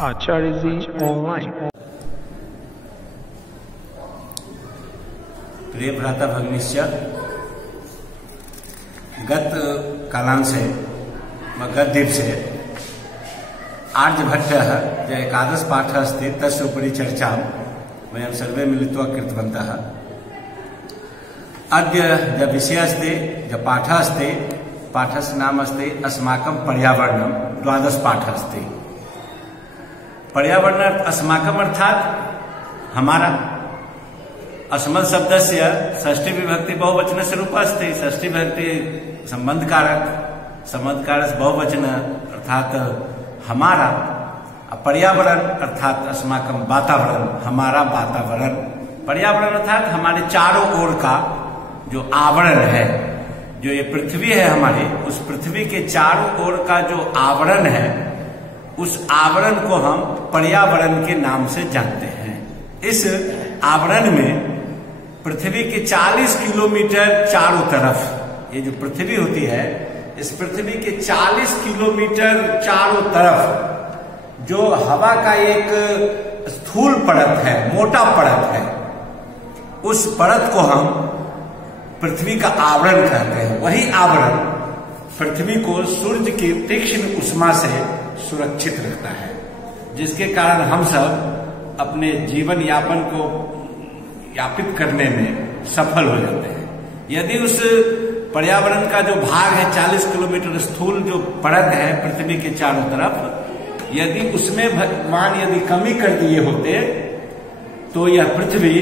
आचार्य जी online. प्रिय भ्राता भगिनीश्च, गत कालांशे गद्दिवसे आर्यभट्टः ज एकादश पाठः अस्ति तस्य उपरि चर्चां वयं सर्वे मिलित्वा कृतवन्तः। अद्य ज विषयः अस्ति, ज पाठः अस्ति, पाठस्य नाम अस्ति अस्माकं पर्यावरणं। द्वादश पाठः अस्ति। पर्यावरण अस्माकं अर्थात हमारा। अस्मत् शब्दस्य षष्ठी विभक्ति बहुवचनस्य रूपः अस्ति। षष्ठी विभक्ति संबंधकारक बहुवचन अर्थात हमारा। पर्यावरण अर्थात अस्माकं वातावरण, हमारा वातावरण। पर्यावरण अर्थात हमारे चारों ओर का जो आवरण है, जो ये पृथ्वी है हमारी, उस पृथ्वी के चारों ओर का जो आवरण है, उस आवरण को हम पर्यावरण के नाम से जानते हैं। इस आवरण में पृथ्वी के 40 किलोमीटर चारों तरफ, ये जो पृथ्वी होती है, इस पृथ्वी के 40 किलोमीटर चारों तरफ जो हवा का एक स्थूल परत है, मोटा परत है, उस परत को हम पृथ्वी का आवरण कहते हैं। वही आवरण पृथ्वी को सूर्य की तीक्ष्ण उष्मा से सुरक्षित रखता है, जिसके कारण हम सब अपने जीवन यापन को यापित करने में सफल हो जाते हैं। यदि उस पर्यावरण का जो भाग है 40 किलोमीटर स्थूल जो परत है पृथ्वी के चारों तरफ, यदि उसमें भगवान यदि कमी कर दिए होते तो यह पृथ्वी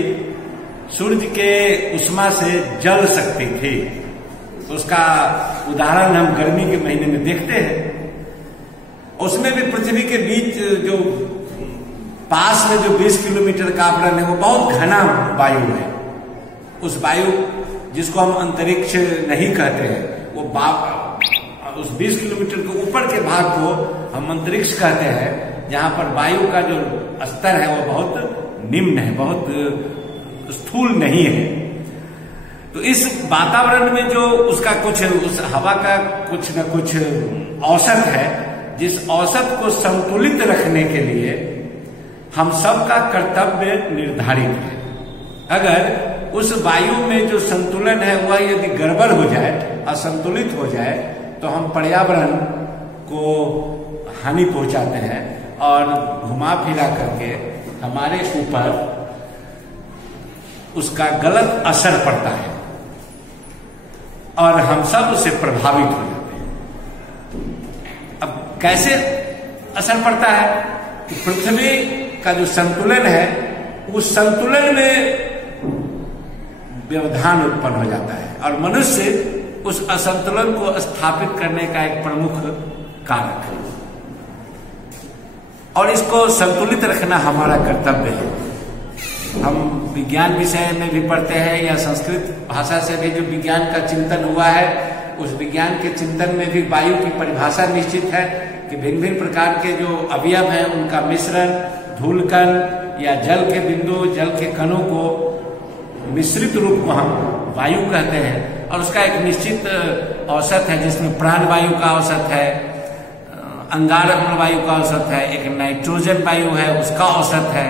सूर्य के उष्मा से जल सकती थी। उसका उदाहरण हम गर्मी के महीने में देखते हैं। उसमें भी पृथ्वी के बीच जो पास में जो 20 किलोमीटर का आवरण है, वो बहुत घना वायु है। उस वायु जिसको हम अंतरिक्ष नहीं कहते हैं, वो उस 20 किलोमीटर के ऊपर के भाग को हम अंतरिक्ष कहते हैं, जहां पर वायु का जो स्तर है वो बहुत निम्न है, बहुत स्थूल नहीं है। तो इस वातावरण में जो उसका कुछ, उस हवा का कुछ न कुछ औसत है, जिस औसत को संतुलित रखने के लिए हम सबका कर्तव्य निर्धारित है। अगर उस वायु में जो संतुलन है वह यदि गड़बड़ हो जाए, असंतुलित हो जाए, तो हम पर्यावरण को हानि पहुंचाते हैं और घुमा फिरा करके हमारे ऊपर उसका गलत असर पड़ता है और हम सब उससे प्रभावित हो जाते हैं। अब कैसे असर पड़ता है कि पृथ्वी का जो संतुलन है, उस संतुलन में व्यवधान उत्पन्न हो जाता है और मनुष्य उस असंतुलन को स्थापित करने का एक प्रमुख कारक है। और इसको संतुलित रखना हमारा कर्तव्य है। हम विज्ञान विषय में भी पढ़ते हैं या संस्कृत भाषा से भी जो विज्ञान का चिंतन हुआ है, उस विज्ञान के चिंतन में भी वायु की परिभाषा निश्चित है कि भिन्न भिन्न प्रकार के जो अवयव हैं उनका मिश्रण, धूलकण या जल के बिंदु, जल के कणों को मिश्रित रूप को हम वायु कहते हैं। और उसका एक निश्चित औसत है, जिसमें प्राण वायु का औसत है, अंगारक वायु का औसत है, एक नाइट्रोजन वायु है उसका औसत है।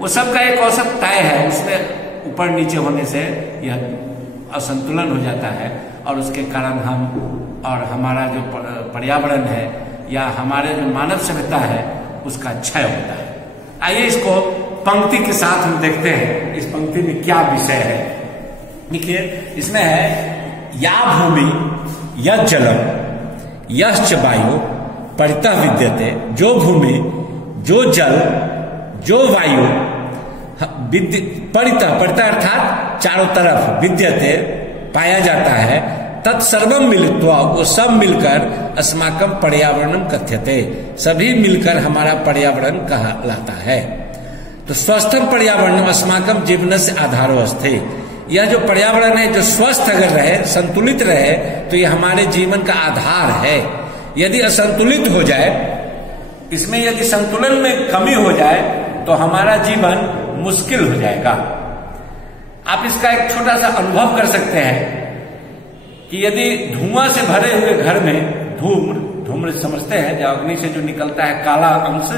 वो सब का एक औसत तय है। उसमें ऊपर नीचे होने से यह असंतुलन हो जाता है और उसके कारण हम और हमारा जो पर्यावरण है या हमारे जो मानव सभ्यता है उसका क्षय होता है। आइए इसको पंक्ति के साथ हम देखते हैं, इस पंक्ति में क्या विषय है। देखिए, इसमें है या भूमि यह जलम यश्च वायु परितः विद्यते। जो भूमि, जो जल, जो वायु परितः अर्थात चारों तरफ, विद्यते पाया जाता है, तत्सर्वम मिलित्वा, वो सब मिलकर अस्माकं पर्यावरणं कथ्यते, सभी मिलकर हमारा पर्यावरण कहलाता है। तो स्वस्थम पर्यावरणम अस्माकं जीवनस्य आधारो अस्ति। यह जो पर्यावरण है, जो स्वस्थ अगर रहे, संतुलित रहे, तो यह हमारे जीवन का आधार है। यदि असंतुलित हो जाए, इसमें यदि संतुलन में कमी हो जाए, तो हमारा जीवन मुश्किल हो जाएगा। आप इसका एक छोटा सा अनुभव कर सकते हैं कि यदि धुआं से भरे हुए घर में धूम्र समझते हैं, जो अग्नि से जो निकलता है काला अंश,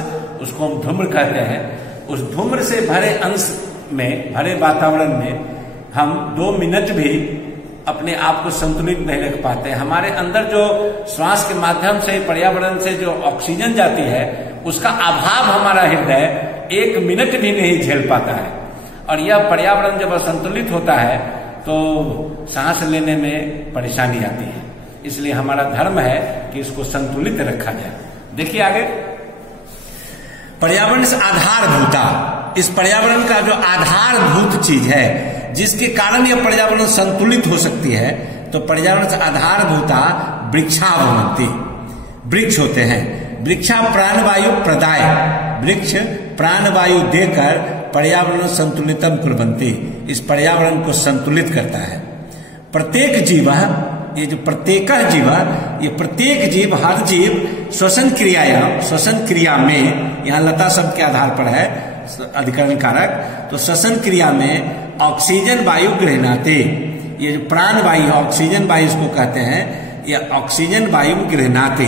उसको हम धूम्र कहते हैं, उस धूम्र से भरे अंश में, भरे वातावरण में हम 2 मिनट भी अपने आप को संतुलित नहीं रख पाते। हमारे अंदर जो श्वास के माध्यम से, पर्यावरण से जो ऑक्सीजन जाती है, उसका अभाव हमारा हृदय 1 मिनट भी नहीं झेल पाता है। और यह पर्यावरण जब असंतुलित होता है तो सांस लेने में परेशानी आती है। इसलिए हमारा धर्म है कि इसको संतुलित रखा जाए। देखिए आगे, पर्यावरण से आधारभूता, इस पर्यावरण का जो आधारभूत चीज है जिसके कारण यह पर्यावरण संतुलित हो सकती है, तो पर्यावरण से आधारभूता वृक्षा भवन्ति, वृक्ष होते हैं। वृक्षा प्राणवायु प्रदाय, वृक्ष प्राणवायु देकर पर्यावरण संतुलितम कुर्वन्ति, इस पर्यावरण को संतुलित करता है। प्रत्येक जीव, ये जो प्रत्येक जीव, ये प्रत्येक जीव, हर जीव श्वसन क्रिया में, यहाँ लता शब्द के आधार पर है अधिकरण कारक, तो श्वसन क्रिया में ऑक्सीजन वायु गृह्णाति, ये जो प्राण वायु, ऑक्सीजन वायु इसको कहते हैं, ये ऑक्सीजन वायु गृह्णाति।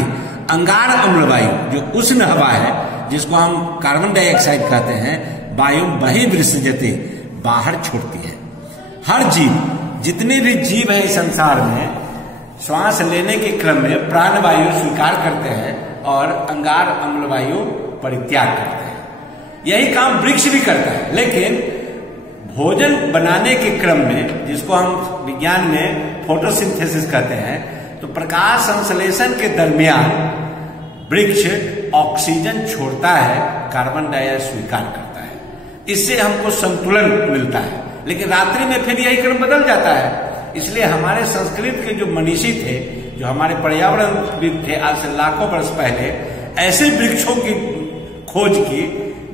अंगार अम्ल वायु, जो उष्ण हवा है, जिसको हम कार्बन डाइऑक्साइड कहते हैं, वायु बहिर्विसृजति, बाहर छोड़ती है। हर जीव, जितने भी जीव है इस संसार में, श्वास लेने के क्रम में प्राणवायु स्वीकार करते हैं और अंगार अम्ल वायु परित्याग करते हैं। यही काम वृक्ष भी करता है। लेकिन भोजन बनाने के क्रम में, जिसको हम विज्ञान में फोटोसिंथेसिस कहते हैं, तो प्रकाश संश्लेषण के दरमियान वृक्ष ऑक्सीजन छोड़ता है, कार्बन डाइऑक्साइड स्वीकार करता है। इससे हमको संतुलन मिलता है। लेकिन रात्रि में फिर यही क्रम बदल जाता है। इसलिए हमारे संस्कृत के जो मनीषी थे, जो हमारे पर्यावरणविद थे, आज से लाखों वर्ष पहले ऐसे वृक्षों की खोज की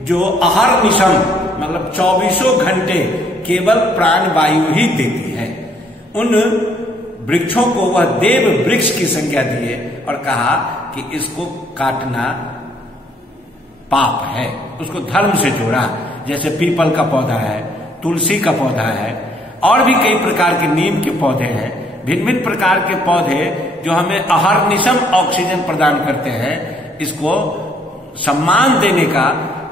जो अहर्निशम, मतलब 24 घंटे केवल प्राण वायु ही देती है। उन वृक्षों को वह देव वृक्ष की संज्ञा दिए और कहा कि इसको काटना पाप है, उसको धर्म से जोड़ा। जैसे पीपल का पौधा है, तुलसी का पौधा है, और भी कई प्रकार के नीम के पौधे हैं, भिन्न भिन्न प्रकार के पौधे जो हमें अहर्निशम ऑक्सीजन प्रदान करते हैं। इसको सम्मान देने का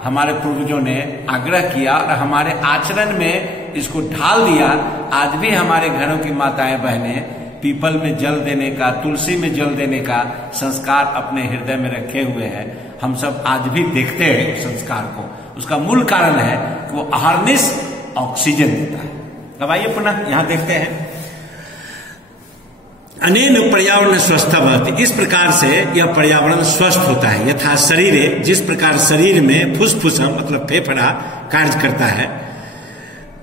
हमारे पूर्वजों ने आग्रह किया और हमारे आचरण में इसको ढाल दिया। आज भी हमारे घरों की माताएं बहनें पीपल में जल देने का, तुलसी में जल देने का संस्कार अपने हृदय में रखे हुए हैं। हम सब आज भी देखते हैं उस संस्कार को। उसका मूल कारण है कि वो अहर्निश ऑक्सीजन देता है। अब आइए पुनः यहां देखते हैं, अनेन पर्यावरण स्वस्थ भवति, इस प्रकार से यह पर्यावरण स्वस्थ होता है। यथा शरीर, जिस प्रकार शरीर में फुसफुसम मतलब फेफड़ा कार्य करता है,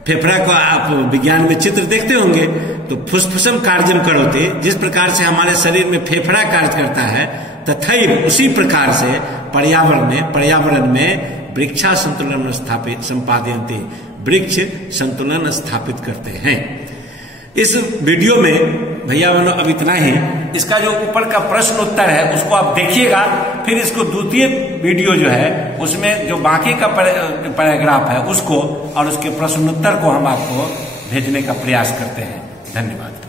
फेफड़ा को आप विज्ञान में चित्र देखते होंगे, तो फुसफुसम कार्यम करोते, जिस प्रकार से हमारे शरीर में फेफड़ा कार्य करता है, तथैव उसी प्रकार से पर्यावरण में वृक्षा संतुलन स्थापित संपादयन्ते, वृक्ष संतुलन स्थापित करते हैं। इस वीडियो में भैया बहनों अब इतना ही। इसका जो ऊपर का प्रश्न उत्तर है उसको आप देखिएगा, फिर इसको द्वितीय वीडियो जो है उसमें जो बाकी का पैराग्राफ है उसको और उसके प्रश्नोत्तर को हम आपको भेजने का प्रयास करते हैं। धन्यवाद।